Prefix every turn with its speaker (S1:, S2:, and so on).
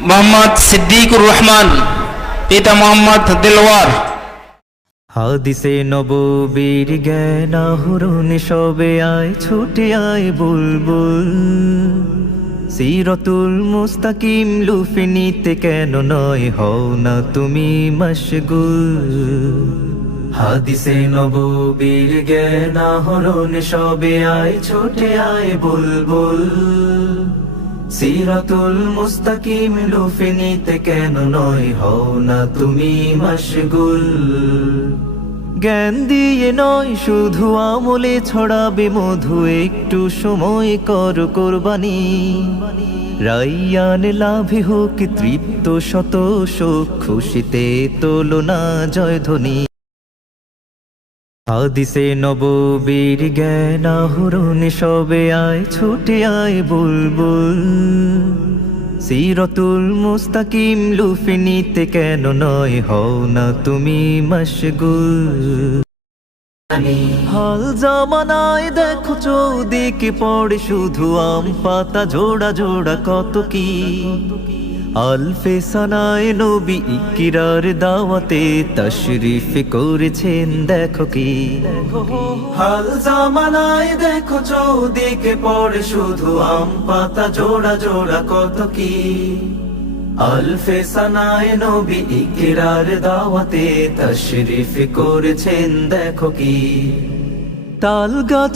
S1: মোহাম্মদ সিদ্দিকুর রহমান, পিতা মোহাম্মদ দিলওয়ার।
S2: হাদিসে নববীর জ্ঞান আহরণ সবে আয়, ছুটে আয় বুলবুল। সিরতুল মুস্তাকিম লুফে নিতে কেন নয় হও না তুমি মশগুল। হাদিসে নববীর জ্ঞান আহরণ সবে আয়, ছুটে আয় বুলবুল। সিরাতুল মুস্তাকিম লুফে নিতে কেন নয় হও না তুমি মশগুল। জ্ঞান দিয়ে নয়, শুধু আমলে ছড়াবে মধু, একটু সময় কর কোরবানি। রাইয়ান লাভে হোক তৃপ্ত শত শোক, খুশিতে তোলো না জয়ধ্বনি হাদিসে নববীর জ্ঞান আহরণ সবে আয়, ছুটে আয় বুলবুল। সিরতুল মুস্তাকিম লুফিনিতে কেন নয় হও না তুমি মশগুল। হাল জামানায় দেখো চৌদিকে পড়ে শুধু আম পাতা জোড়া জোড়া কত কি? আলফে সানায় নবী ইকিরার দাওয়াতে তশরিফ করেছেন, দেখো কি? হাল জামানায় দেখো চৌদিকে পড়ে শুধু আম পাতা জোড়া জোড়া কত কি? আলফে সানায় নবী ইকরার দাওয়াতে তশরিফ করেছেন দেখো কি। তাল গাছ